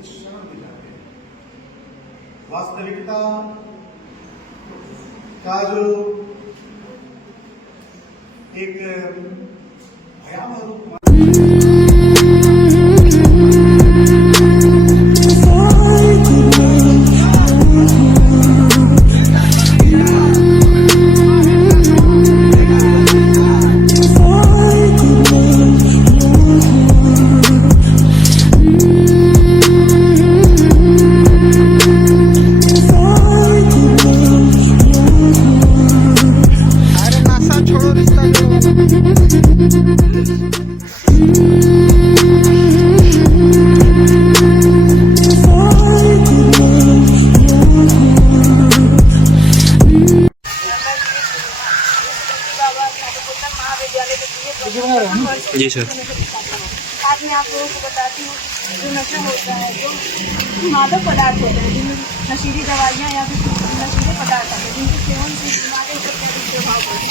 कुछ क्षण दिलाते हैं। वास्तविकता का जो एक भयावह रूप जी सर। आज मैं आप लोगों को बताती हूँ जो नशा होता है, जो मादक पदार्थ होते हैं, जिनमें नशीली दवाइयाँ या फिर नशीले पदार्थ आते हैं, जिनके सेवन से बीमारी पर कैसे प्रभाव पड़ता है।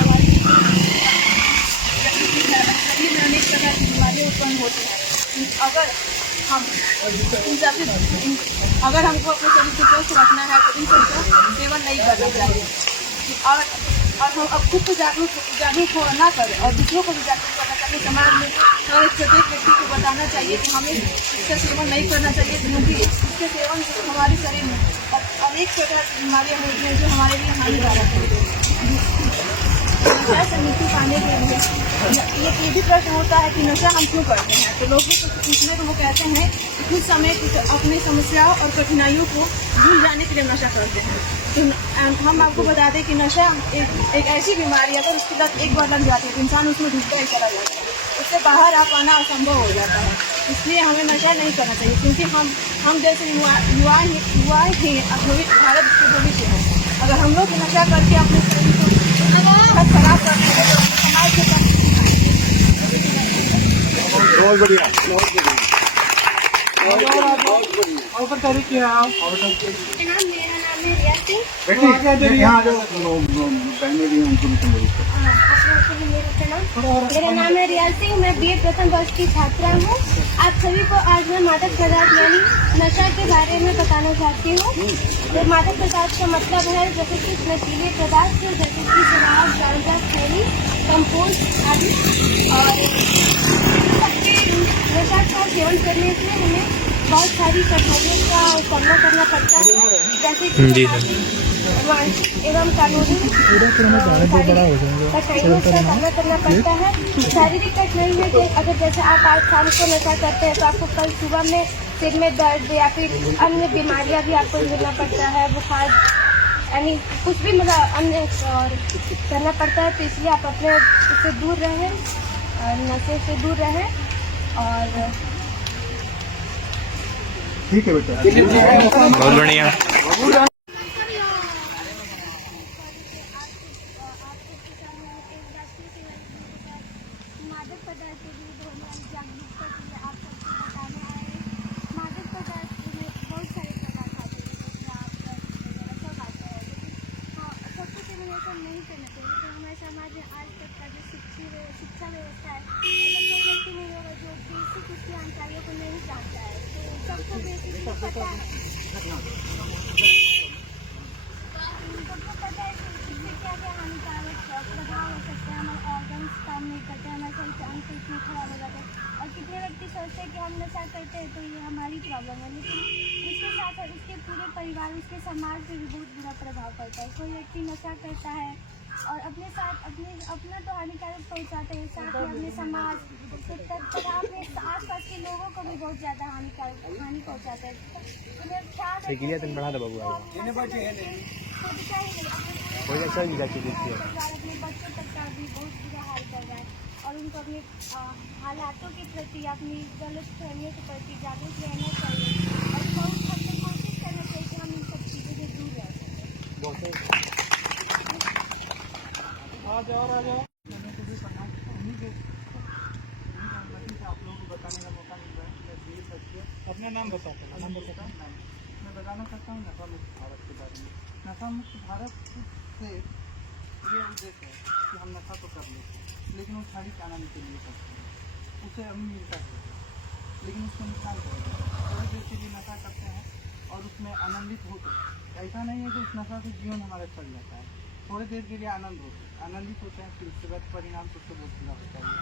हमारी हमसे शरीर में अनेक प्रकार की बीमारियाँ उत्पन्न होती हैं। अगर हमको अपने शरीर को स्वस्थ रखना है तो इन सबका सेवन नहीं करना चाहिए और हम अब खुद को जागरूक ना करें और दूसरों को भी जागरूक करना चाहिए। समाज में हर एक प्रत्येक व्यक्ति को बताना चाहिए कि हमें इसका सेवन नहीं करना चाहिए, क्योंकि इसके सेवन से हमारे शरीर में अनेक प्रकार की बीमारियाँ होती हैं जो हमारे लिए हानिकारक है। नशा से मुक्ति पाने के लिए ये भी प्रश्न होता है कि नशा हम क्यों करते हैं। तो लोगों को पूछने को वो कहते हैं कि कुछ समय अपनी समस्याओं और कठिनाइयों को भूल जाने के लिए नशा करते हैं। तो हम आपको बता दें कि नशा एक ऐसी बीमारी है, अगर उसकी लत एक बार लग जाती है तो इंसान उसमें डूबता ही चला जाता है, उससे बाहर आ पाना असंभव हो जाता है। इसलिए हमें नशा नहीं करना चाहिए, क्योंकि हम जैसे युवा ही भारत के भविष्य हैं। अगर हम लोग नशा करके अपने शरीर को खराब करते हैं तो समाज के बहुत बढ़िया, बहुत बढ़िया। और तरीके हैं आप मेरा नाम है रिया सिंह। मेरा नाम है रिया सिंह, मैं बीए प्रथम वर्ष की छात्रा हूँ। आप सभी को आज मैं मादक पदार्थ यानी नशा के बारे में बताना चाहती हूँ। तो मादक पदार्थ का मतलब है जैसे कि नशीले पदार्थ जैसे कि शराब, गांजा, खैनी, कंपोस्ट आदि। और नशा का सेवन करने से हमें बहुत सारी कठिनाइयों का सामना करना पड़ता है, जैसे कि मानसिक एवं कानूनी कठिनाइयों का सामना करना पड़ता है। शारीरिक कठिनाई में अगर जैसे आप आज शाम को नशा करते हैं तो आपको कल सुबह में सिर में दर्द या फिर अन्य बीमारियां भी आपको झेलना पड़ता है, बुखार यानी कुछ भी मतलब अन्य और करना पड़ता है। तो इसलिए आप अपने इससे दूर रहें, नशे से दूर रहें। और ठीक है बेटा, बहुत बढ़िया। मादक पदार्थ के विरुद्ध होने वाली जागरूकता के लिए आप सबको बताने आए हैं। मादक पदार्थ में बहुत सारे प्रकार आते हैं, जैसे शराब, वगैरह सब आता है, लेकिन सबको सेवन नहीं करना चाहिए। तो हमारे समाज में आज तक का जो शिक्षा व्यवस्था है, ऐसा कोई व्यक्ति नहीं होगा जो बेसिक उसकी जानकारियों को नहीं जानता है। तो सबको बेसिक पता है, सबको पता है कि इससे क्या क्या हानिकारक प्रभाव हो सकते हैं। हमारे ऑर्गन्स काम नहीं करते हैं, हमारे शरीर के अंग इतने खराब हो जाते हैं। और कितने व्यक्ति सोचते हैं कि हम नशा करते हैं तो ये हमारी प्रॉब्लम है, लेकिन उसके साथ साथ उसके पूरे परिवार, उसके समाज पर भी बहुत बुरा प्रभाव पड़ता है। कोई व्यक्ति नशा करता है और अपने साथ अपना तो हानिकारक पहुँचाते हैं, साथ ही अपने समाज तथा अपने आसपास के लोगों को भी बहुत ज़्यादा हानि पहुँचाता है। अपने बच्चों तक का भी बहुत बुरा हाल कर रहा है और उनको अपने हालातों के प्रति, अपनी गलत फहमियों के प्रति जागरूक रहना चाहिए और बहुत हद तक कोशिश करना चाहिए कि हम इन सब चीज़ों से दूर रह सकें। आप लोगों को बताने का मौका मिल रहा है। अपना नाम बताता हूँ। मैं बताना चाहता हूँ नशा मुक्त भारत के बारे में। नशा मुक्त भारत से ये उद्देश्य है कि हम नशा तो कर लेते हैं, लेकिन वो खाली आनंद के लिए करते हैं। उसे अभी मिलता है, लेकिन उसको नुकसान करेगा। थोड़ी देर के लिए नशा करते हैं और उसमें आनंदित होते हैं। ऐसा नहीं है कि उस नशा से जीवन हमारा चल जाता है, थोड़ी देर के लिए आनंदित होते हैं, फिर उसके बाद परिणाम तो उससे बहुत बुरा होता है।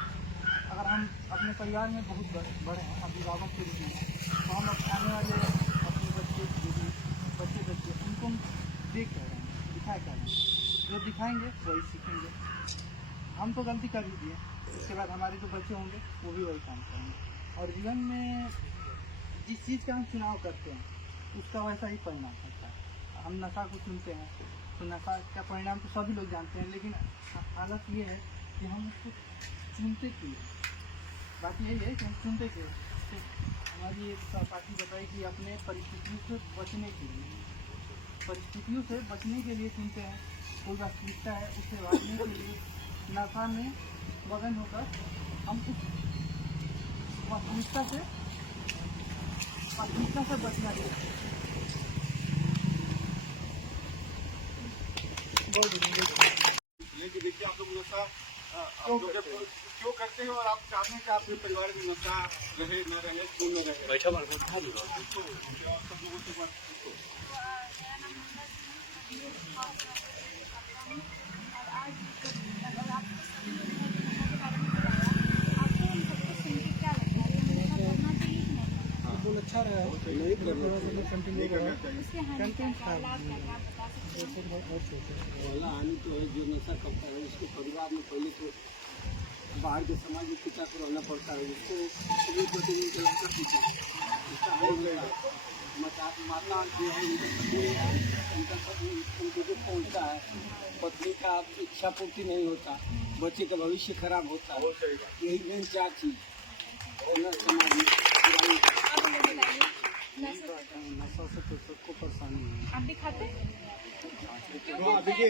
अगर हम अपने परिवार में बहुत बड़े हैं, अभिभावक के रूप में हैं, तो हम आने वाले अपने बच्चे उनको हम देख कह रहे हैं, दिखा कह रहे हैं, जो दिखाएंगे वही सीखेंगे। हम तो गलती कर ही दिए, उसके बाद हमारे जो बच्चे होंगे वो भी वही काम करेंगे। और जीवन में जिस चीज़ का हम चुनाव करते हैं उसका वैसा ही परिणाम होता है। हम नशा को चुनते हैं तो नशा का परिणाम तो सभी लोग जानते हैं, लेकिन हालत ये है कि हम उसको चुनते क्यों। बात यही है कि हम चुनते क्यों। तो हमारी एक सहपाठी बताई कि अपने परिस्थितियों से बचने के लिए चुनते हैं। कोई वास्तविकता है उसे भागने के लिए नशा में मगन होकर हम उस वास्तविकता से बचना चाहिए। लेकिन देखिए आप लोग नशा आप लोग क्यों करते हैं और आप चाहते हैं कि आपके परिवार में नशा रहे न रहे, क्यों न रहे? बैठा सब लोगों से बात पूछो। अच्छा रहा है, नहीं करना हानि तो है। जो नशा करता है उसके परिवार में पहले तो बाहर के समाज में पिता को रहना पड़ता है, उसको माता जो है उनको जो पहुँचता है, पत्नी का इच्छा पूर्ति नहीं होता, बच्चे का भविष्य खराब होता है। यही मेन चार चीज समाज में नशा से तो सबको परेशानी है। आप भी खाते हैं? देखिए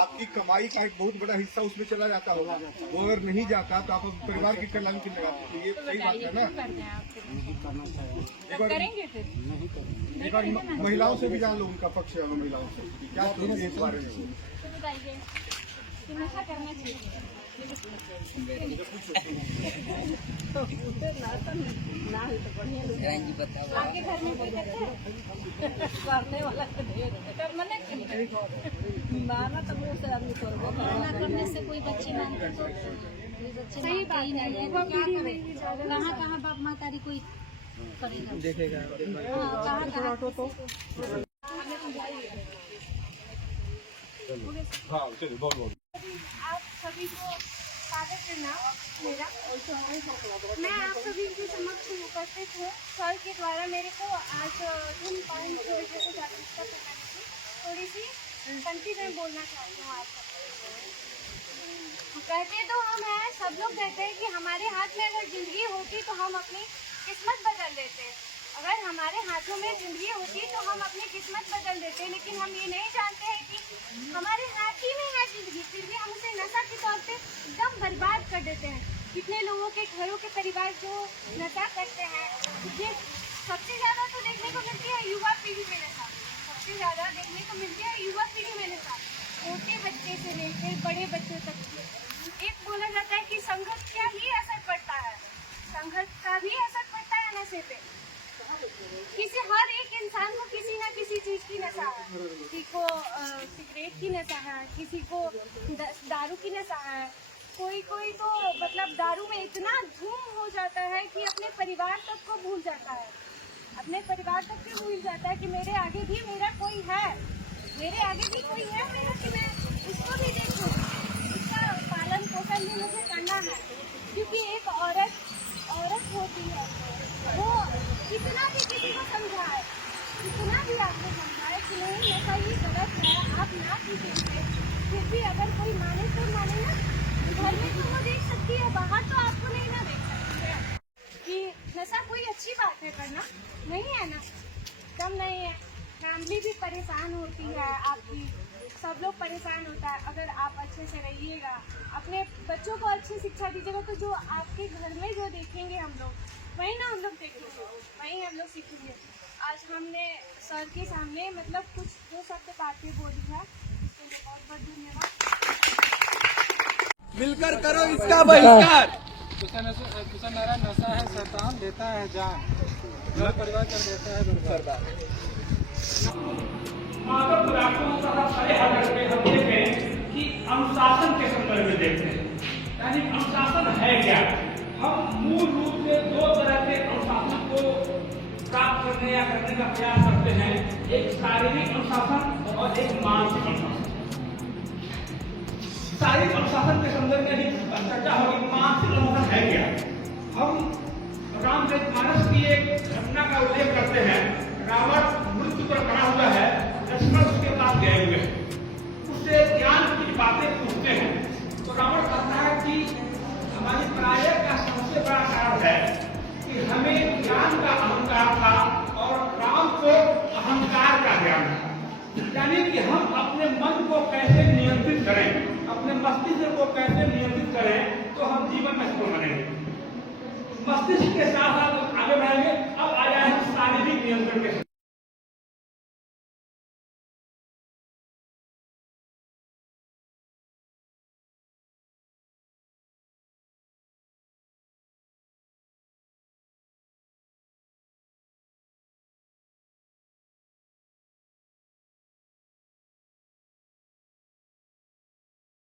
आपकी कमाई का एक बहुत बड़ा हिस्सा उसमें चला जाता होगा, वो अगर नहीं जाता तो आप परिवार की कल्याण के लगाते। ये सही बात है ना? नहीं करना चाहिए। एक बार करेंगे फिर? नहीं करेंगे। एक बार महिलाओं से भी जान लो उनका पक्ष है, महिलाओं से क्या सोचेंगे इस बारे में? तो बताइए कि नशा करना चाहिए। आपके घर में कोई करता है? करने वाला तब मना करने से कोई बच्चे मानते तो सही बात है। कहाँ कहाँ बाप माँ तारी कोई करेगा देखेगा। हाँ कहाँ हाँ चलिए बहुत आप सभी को स्वागत करना मेरा। मैं आप सभी के समक्ष उपस्थित हूँ। सर के द्वारा मेरे को आज धूमपान की वजह से जागरूकता फैलाने की थोड़ी सी पंक्ति में बोलना चाहती हूँ आप कहते तो हम हैं, सब लोग कहते हैं कि हमारे हाथ में अगर जिंदगी होती तो हम अपनी किस्मत बदल देते। अगर हमारे हाथों में जिंदगी होती तो हम अपनी किस्मत बदल देते, लेकिन हम ये नहीं जानते हैं कि हमारे हाथ ही में है जिंदगी, फिर भी हम उसे नशा के तौर पे एकदम बर्बाद कर देते हैं। कितने लोगों के घरों के परिवार जो नशा करते हैं, ये सबसे ज़्यादा तो देखने को मिलती है युवा पीढ़ी में नशा। सबसे ज़्यादा देखने को मिलती है युवा पीढ़ी में नशा, छोटे बच्चे से लेकर बड़े बच्चों तक। एक बोला जाता है कि संघर्ष का भी असर पड़ता है, संघर्ष का भी असर पड़ता है नशे पे। किसी हर एक इंसान को किसी न किसी चीज की नशा है। किसी को सिगरेट की नशा है, किसी को दारू की नशा है, कोई तो मतलब दारू में इतना धूम हो जाता है कि अपने परिवार तक को भूल जाता है, अपने परिवार तक को भूल जाता है कि मेरे आगे भी मेरा कोई है, मेरे आगे भी कोई है मेरा, कि मैं उसको भी देखूं, उसका पालन पोषण भी मुझे करना है। क्योंकि एक औरत होती है, वो कितना भी किसी को समझाए, कितना भी आपको समझाए कि नहीं ऐसा ही गलत है, आप ना पीछे, फिर भी अगर कोई माने तो माने ना। घर में तो वो देख सकती है, बाहर तो आपको नहीं ना देख सकती है। कि नशा कोई अच्छी बात है करना, नहीं है ना, कम नहीं है। फैमिली भी परेशान होती है आपकी, सब लोग परेशान होता है। अगर आप अच्छे से रहिएगा, अपने बच्चों को अच्छी शिक्षा दीजिएगा, तो जो आपके घर में जो देखेंगे हम लोग, वही ना हम लोग देखेंगे, वही हम लोग सीखेंगे। आज हमने सर के सामने मतलब कुछ जो शब्द बातें बोली है, उसके लिए बहुत बहुत धन्यवाद। मिलकर करो इसका बहिष्कार। मेरा नशा है शैतान देता है जान, घर परिवार कर देता है बर्बाद। मादक पदार्थों का सारे हल करके हम देखें कि अनुशासन के संदर्भ में देखते हैं, यानी अनुशासन है क्या। हम मूल रूप से दो तरह के अनुशासन को प्राप्त करने या करने का प्रयास करते हैं, एक शारीरिक अनुशासन और एक मानसिक अनुशासन। शारीरिक अनुशासन के संदर्भ में ही चर्चा होगी। मानसिक अनुशासन है क्या। हम रामचरितमानस की एक घटना का उल्लेख करते हैं। रावण मृत्यु पर पड़ा हुआ है, लक्ष्मण उसके पास गए हुए हैं, उससे ज्ञान की बातें पूछते हैं। तो रावण कहता है कि हमारी प्राय का सबसे बड़ा कारण है कि हमें ज्ञान का अहंकार था और राम को अहंकार का ज्ञान था, यानी कि हम अपने मन को कैसे नियंत्रित करें, अपने मस्तिष्क को कैसे नियंत्रित करें तो हम जीवन में सफल बनेंगे। मस्तिष्क के साथ साथ आगे बढ़ेंगे। अब आ जाए शारीरिक नियंत्रण के